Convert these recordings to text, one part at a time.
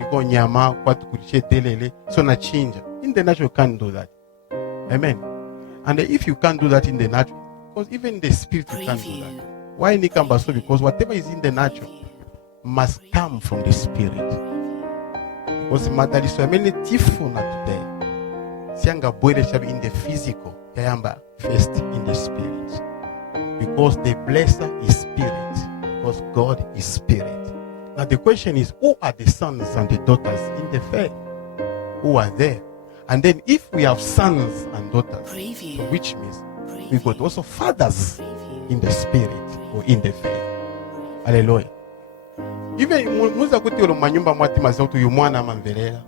kuliko nyama kwa tukulishe telele so na chinja. In the natural you can't do that. Amen. And if you can't do that in the natural, because even the spirit you can't do that. Why nikamba so? Because whatever is in the natural must come from the spirit. Because madali so many tifu na today. Sianga boile shabi in the physical, yamba first in the spirit. Because the blesser is spirit. Because God is spirit. Now the question is, who are the sons and the daughters in the faith? Who are there? And then if we have sons and daughters, so which means we got also fathers in the spirit or in the faith. Hallelujah. Even muza kuti olo manyumba mwati mazautu yumwana mamvelela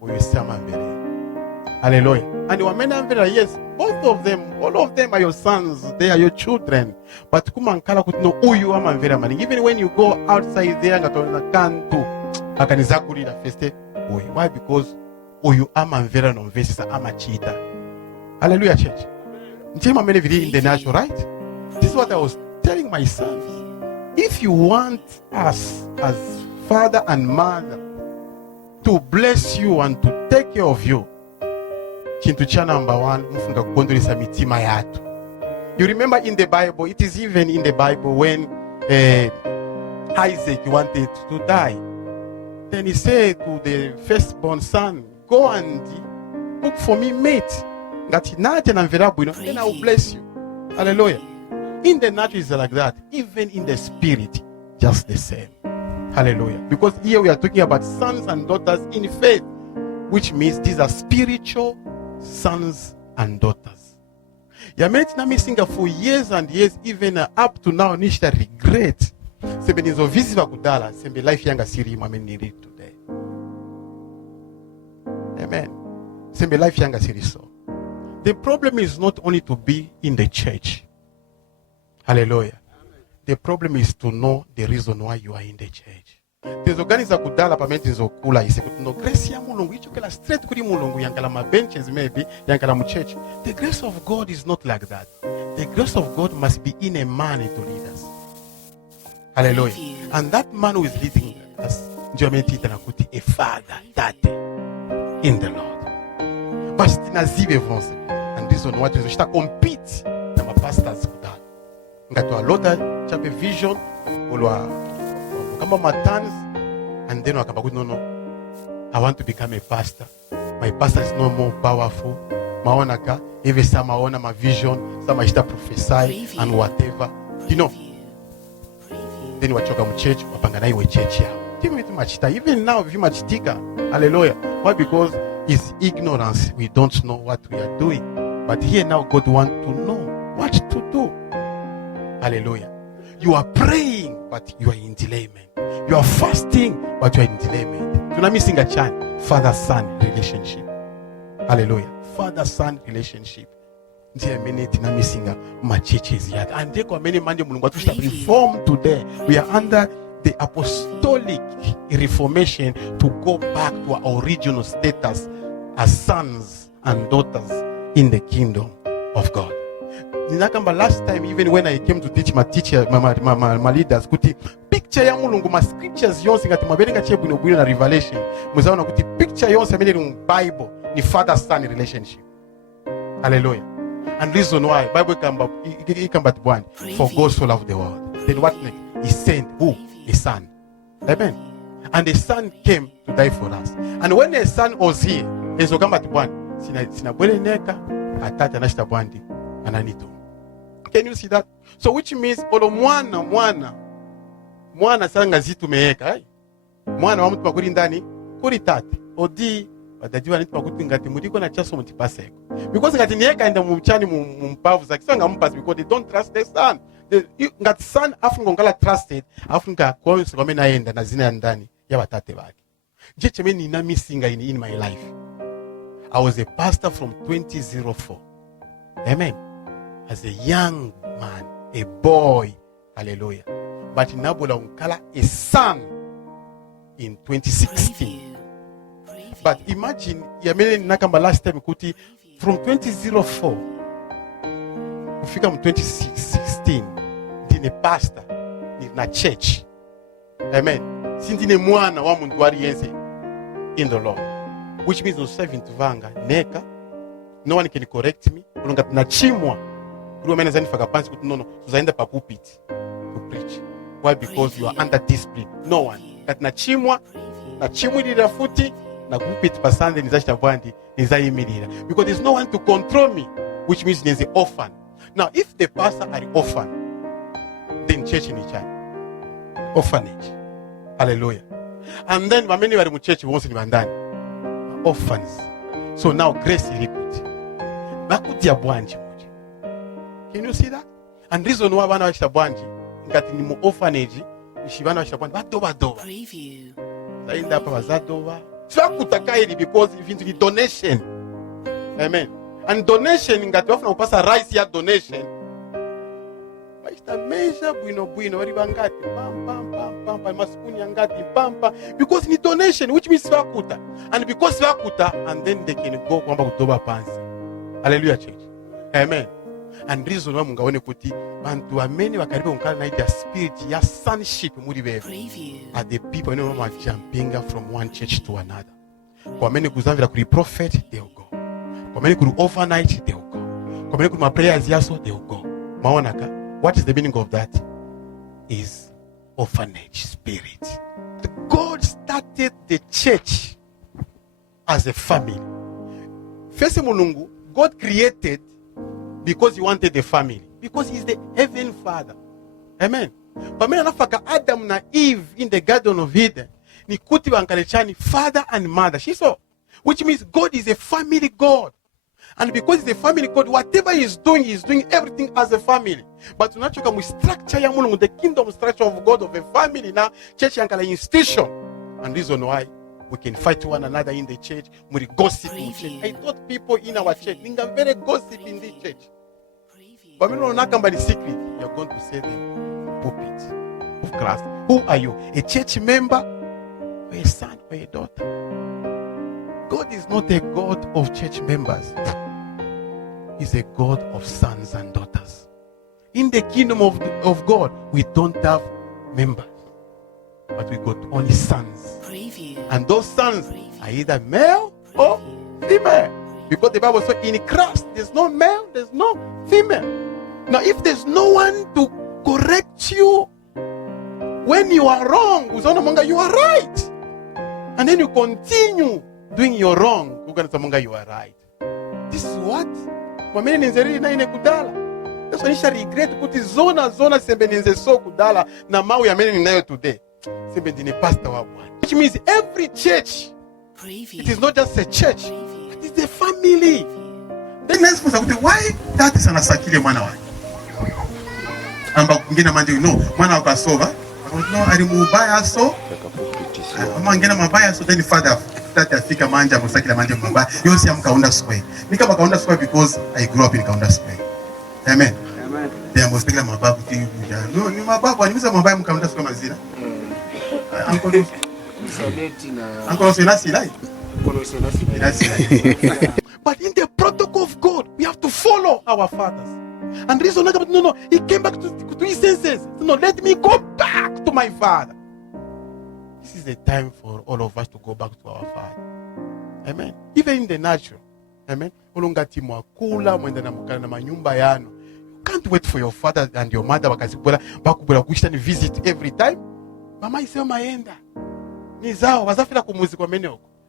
uyusa mamvelela. Hallelujah. And wamena mamvelela, yes, both of them, all of them are your sons, they are your children. But kumankala kuti no uyu ama mamvelela mani. Even when you go outside there ngatona kantu akanizakuri la feste uyu. Why? Because uyu ama mamvelela no mvesisa ama chita. Hallelujah, church. Ntima many video in the natural, right? This is what I was telling my son. If you want us as father and mother to bless you and to take care of you, kintu cha number one, mfunga kukondolesa mitima yatu. You remember in the Bible, it is even in the Bible when Isaac wanted to die. Then he said to the firstborn son, go and cook for me mate. Then I will bless you. Hallelujah. In the natural is like that. Even in the spirit, just the same. Hallelujah. Because here we are talking about sons and daughters in faith, which means these are spiritual sons and daughters. Yametina missing for years and years, even up to now, nishta regret. Sebe nizo visiva kudala, sebe life yanga siri mameniri today. Amen. Sebe life yanga siri so. The problem is not only to be in the church. Hallelujah. The problem is to know the reason why you are in the church. Tezoganiza kudala pamenti nzokula ise kutuno grace ya mulungu icho kela straight kuri mulungu yankala ma benches maybe yankala mu church. The grace of God is not like that. The grace of God must be in a man to lead us. Hallelujah. And that man who is leading us, a father, daddy in the Lord. But and this one what is to compete na ma pastors kudala. Ngato alota chape vision ulwa kama matans and then wakaba no, I want to become a pastor. My pastor is no more powerful. Maonaka every time I want my vision, some I start prophesy and whatever. You know. Then wachoka mu church wapanga na iwe church ya. Even now if you machitika. Hallelujah. Why? Because it's ignorance. We don't know what we are doing. But here now God wants to know what to do. Hallelujah. You are praying, but you are in delayment. You are fasting, but you are in delayment. Tuna missing a chance. Father-son relationship. Hallelujah. Father-son relationship. Ndiye minute na missing my churches yet. And they come many mandi mulungu to reform today. We are under the apostolic reformation to go back to our original status as sons and daughters in the kingdom of God. Last time, even when I came to teach my teacher, my leaders, kuti picture ya mulungu, my scriptures yonse ngati mabelenga chebu ino na revelation. Muzaona kuti picture yonse amene mu Bible ni father-son relationship. Hallelujah. And reason why Bible come back one for God so loved the world. Then what next? He sent who? A son. Amen. And the son came to die for us. And when the son was here, he's come back one. Sina bwele neka atata nashita bwandi ananito. Can you see that? So which means olo mwana sanga zitu meeka. Mwana wa mtu pakuri ndani kuri tate. Odi wadajiwa nitu pakuti ngati mudiko na chaso mutipaseko. Because ngati nieka enda mumchani mumpavu zaki. So ngamupas because they don't trust the son. Ngati son afunga ngala trusted. Afunga kwa yonse kwa mena enda na zina ya ndani ya watate waki. Jeche meni ina missing in my life. I was a pastor from 2004. Amen. As a young man, a boy. Hallelujah. But in Nabola Unkala, a son in 2016. But imagine, Yamene Nakamba last time, from 2004, we come 2016, in a pastor, in a church. Amen. Sindine mwana wa mundu wari yense. in the Lord. Which means no serving to vanga, neka. No one can correct me. Ulonga na chimwa. Kuru mena zani fakapansi kuti no. Tuzaenda pa pulpit to preach. Why? Because you are under discipline. No one. That na chimwa lira futi na pulpit pa Sunday nizashita bwandi nizayimirira. Because there's no one to control me. Which means there's an orphan. Now, if the pastor are orphan, then church in church. Orphanage. Hallelujah. And then many were in church once in Bandani. Orphans. So now grace is repeat. Can you see that? And reason why wana wachita bwanji ngati ni mu orphanage ishibana wachita bwanji badoba. Preview. Sainda hapa bazadoba. Sakutakairi because if into the donation. Amen. And donation ngati wafuna kupasa rice ya donation. Bashita measure bwino wali bangati pam maspuni ngati pam because ni donation which means vakuta. And because vakuta and then they can go kwamba kutoba pansi. Hallelujah church. Amen. And reason why mungaone kuti bantu ameni wakaribe unkala na ita spirit ya sonship muri bebe are the people who are jumping from one church to another. Kwa meni kuzamvira kuri prophet they will go. Kwa meni kuri overnight they will go. Kwa meni kuri ma prayers yaso they will go. Maona ka? What is the meaning of that? Is orphanage spirit. God started the church as a family. First mulungu God created because he wanted the family. Because he's the heaven father. Amen. Pamela nafaka Adam na Eve in the Garden of Eden. Ni kuti wankalechani father and mother. She saw. Which means God is a family God. And because he's a family God, whatever he's doing everything as a family. But tunachoka mu structure ya mulungu, the kingdom structure of God of a family na church yankala institution. And reason why we can fight one another in the church. We gossip in church. I thought people in our church, ninga very gossip in this church. But when you're not secret, you're going to say the pulpit of class. Who are you? A church member or a son or a daughter? God is not a God of church members. He's a God of sons and daughters. In the kingdom of God, we don't have members, but we got only sons. And those sons are either male or female. Because the Bible says in Christ, there's no male, there's no female. Now, if there's no one to correct you when you are wrong, you are right. And then you continue doing your wrong, you are right. This is what? That's why I regret kuti zona sembe ninze so kudala na mau ya meni ninayo today. Sembe ndine pastor wa Bwana. Which means every church, it is not just a church, it is a family. Then let's put why that is anasakile mwana wake. Amba kungina manje mwana wakasova. No, alimubaya so. Ngena mabaya so then father that afika manja musakila manje mabaya. Yosi amkaunda square. Nika bakaunda square because I grew up in Kaunda Square. Amen. Amen. They must take mababu ti. No, ni mababu animisa mabaya mkaunda square mazina. Uncle Senasi. But in the protocol of God, we have to follow our fathers. And reason no, he came back to his senses. No, let me go back to my father. This is the time for all of us to go back to our father. Amen. Even in the natural. Amen. You can't wait for your father and your mother to visit every time. Mama is maenda.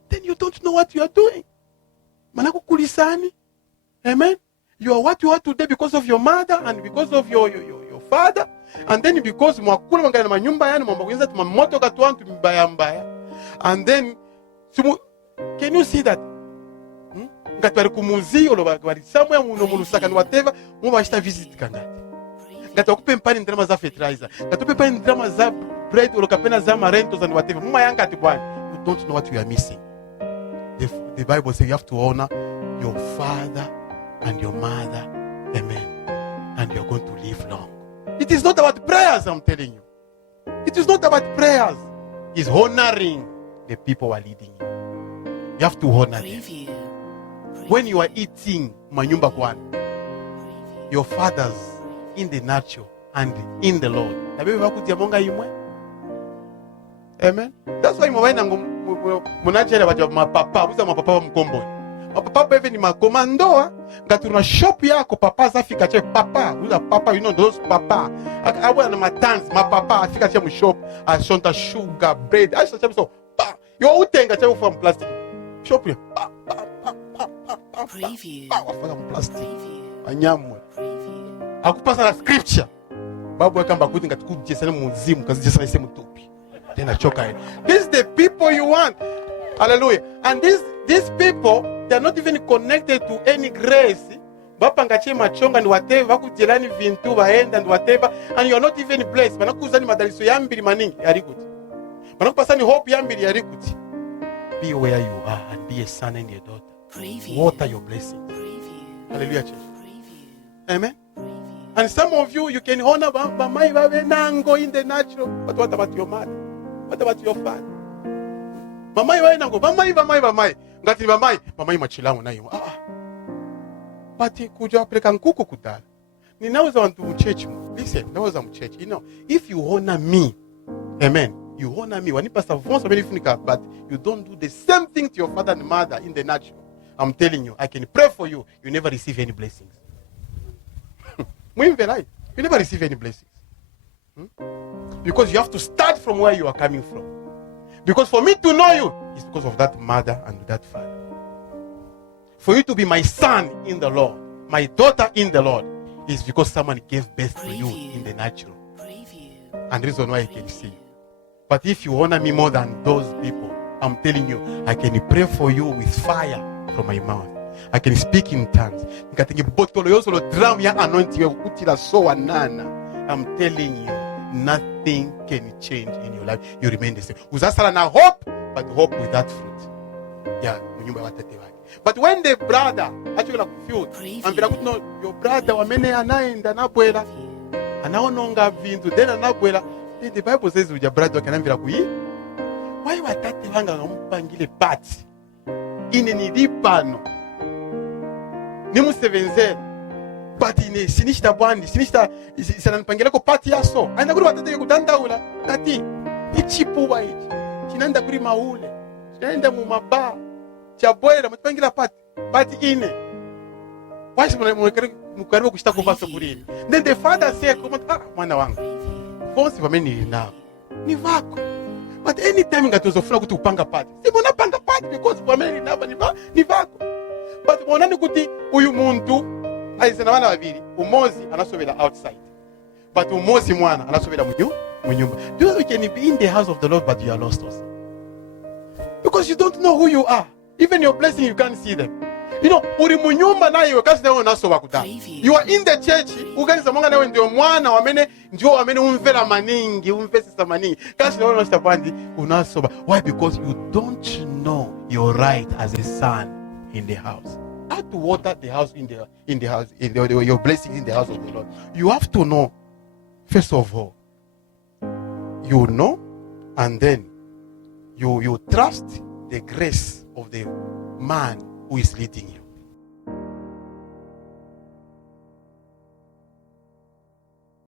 Then you don't know what you are doing. Amen. You are what you are today because of your mother and because of your father. And then because and then can you see that? Somewhere whatever visit bread or rentos and whatever. You don't know what you are missing. The Bible says you have to honor your father and your mother. Amen. And you're going to live long. It is not about prayers, I'm telling you. It is not about prayers. It's honoring the people who are leading you. You have to honor them. When you are eating manyumba kwan, your fathers in the natural and in the Lord. Amen. That's why munajele baja mapapa buza mapapa wa mkomboni mapapa beve ni makomandoa ngati una shop yako papa zafika che papa buza papa you know those papa abwa na matanzi mapapa afika che mu shop ashonta sugar bread ashonta so pa yo utenga che ufa plastic shop ya pa preview wafaka mu plastic anyamwe akupasa na scripture babu akamba kuti ngati kujesana muzimu kazijesana ise mutupi tena choka. This is the people you want. Hallelujah. And these people, they are not even connected to any grace. Bapangache machonga ni whatever kujelani vintu baenda and whatever, and you are not even blessed. Banakuzani madaliso yambiri maningi yarikuti. Banakupasani hope yambiri yarikuti. Be where you are and be a son and a daughter. Preview. Water your blessings. Preview. Hallelujah, church. Preview. Amen. Preview. And some of you can honor Mamai Babenango in the natural. But what about your mother? What about your father? Mamai Babenango, Mamai. Ngati Mamai machilangu na yo. But kuja preka nkuku kudala. Ninaweza wantu mchurch. Listen, naweza mchurch. You know, if you honor me, amen. You honor me. Wani pastor vonso benifunika, but you don't do the same thing to your father and mother in the natural. I'm telling you, I can pray for you. You never receive any blessings. You never receive any blessings. Because you have to start from where you are coming from. Because for me to know you, it's because of that mother and that father. For you to be my son in the Lord, my daughter in the Lord, is because someone gave birth to you in the natural. And the reason why I can see. But if you honor me more than those people, I'm telling you, I can pray for you with fire from my mouth. I can speak in tongues. I'm telling you, nothing can change in your life. You remain the same. Uzasala na hope, but hope without fruit. Yeah, but when the brother actually confused, and no, your brother wamene anaenda nabwela, anaononga vintu, then anabwela, then the Bible says with your brother kanambira kuyi. Why watate wanga ngampangile pati? Ine nilipano. Nimu sevenzela. Pati ine sinishita bwandi, sinishita sananipangile ko pati yaso. Aina kuri watate kudandaula. Tati, ichipu wa ichi. Chinanda kuri maule. Chinanda mu maba. Chabwela mutipangila pati ine. Why mukaribu kushita kuvaso kurili. Then the father said, mwana wangu. Fonsi wameni nilinavu. Ni vako. But anytime ngatozofuna kuti upanga pati. Si muna panga pati because wameni nilinavu ni vako. But monani kuti uyu muntu aisena wana wabili. Umozi anasobela outside. But umozi mwana anasobela munyumba. Do you know you can be in the house of the Lord but you are lost also? Because you don't know who you are. Even your blessing you can't see them. You know, uri munyumba na iwe kasi nawe unasoba kuta. You are in the church, ukanisa mwanga nawe ndio mwana wamene umvela maningi, umvesisa maningi. Kasi nawe unastabandi unasoba. Why? Because you don't know your right as a son in the house. How to water the house your blessings in the house of the Lord. You have to know, first of all, you know, and then you trust the grace of the man who is leading you.